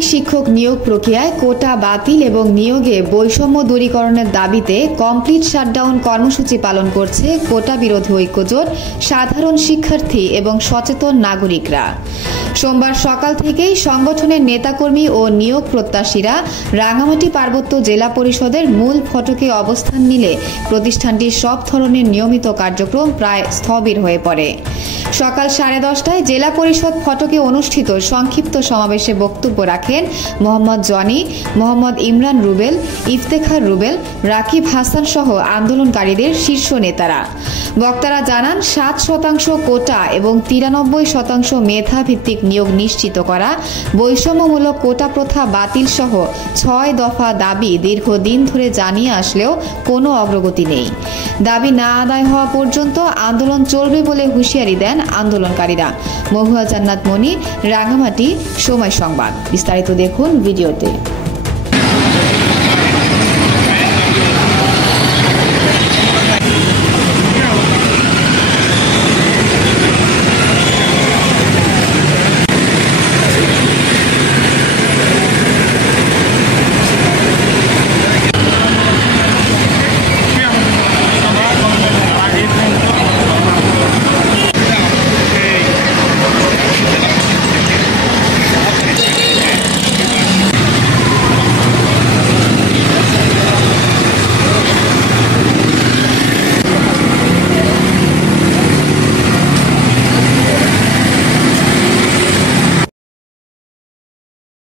প্রাথমিক শিক্ষক নিয়োগ প্রক্রিয়ায় কোটা বাতিল এবং নিয়োগে বৈষম্য দূরীকরণের দাবিতে কমপ্লিট শাটডাউন কর্মসূচি পালন করছে কোটা বিরোধী ঐক্যজোট, সাধারণ শিক্ষার্থী এবং সচেতন নাগরিকরা। সোমবার সকাল থেকেই সংগঠনের নেতাকর্মী ও নিয়োগ প্রত্যাশীরা রাঙামাটি পার্বত্য জেলা পরিষদের মূল ফটকে অবস্থান নিলে প্রতিষ্ঠানটির সব ধরনের নিয়মিত কার্যক্রম প্রায় স্থবির হয়ে পড়ে। সকাল 10:30টায় জেলা পরিষদ ফটকে অনুষ্ঠিত সংক্ষিপ্ত সমাবেশে বক্তব্য রাখেন মোহাম্মদ জনি, মোহাম্মদ ইমরান রুবেল, ইফতেখার রুবেল, রাকিব হাসান সহ আন্দোলনকারীদের শীর্ষ নেতারা। বক্তারা জানান 7% কোটা এবং 93% মেধা ভিত্তিক নিয়োগ নিশ্চিত করা, বৈষম্যমূলক কোটা প্রথা বাতিল সহ 6 দফা দাবি দীর্ঘদিন ধরে জানিয়ে আসলেও কোনো অগ্রগতি নেই। দাবি না আদায় হওয়া পর্যন্ত আন্দোলন চলবে বলে হুঁশিয়ারি দেন আন্দোলনকারীরা। মহুয়া জান্নাত মনি, রাঙামাটি, সময় সংবাদ। বিস্তারিত দেখুন ভিডিওতে।